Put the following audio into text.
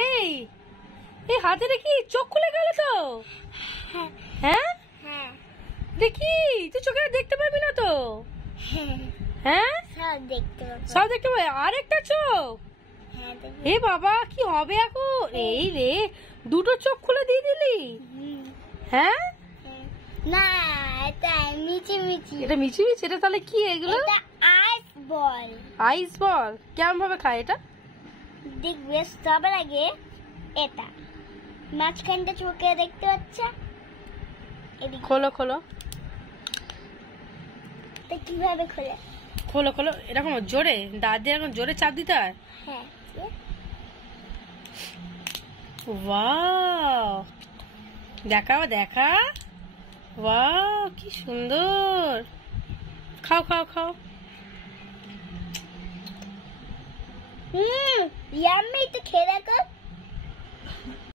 এই এই হাতে দেখি চোখ খুলে গেল তো। হ্যাঁ দেখি তুই চোখে দেখতে পাবি না তো। হ্যাঁ সব দেখতে পাবি। আরেকটা চোখ। এ বাবা কি হবে এখন? এই রে দুটো চোখ খুলে দিয়ে দিলি। হ্যাঁ না এটা মিচিমিচি। এটা মিচিমিচি? এটা তাহলে কি এগুলো? এটা আইস বল। আইস বল কেমন ভাবে খায় এটা? দেখবে সবার আগে এটা মাঝখানটা চোখে দেখতে পাচ্ছ? খোলো খোলো। তো কিভাবে খোলে? খোলো খোলো। এরকম জোরে দাঁত দিয়ে এরকম জোরে চাপ দিতে হয়। হ্যাঁ ওয়াও দেখা দেখা। ওয়াও কি সুন্দর। খাও খাও খাও। ইয়াম্মি, তো খেয়ে দেখো।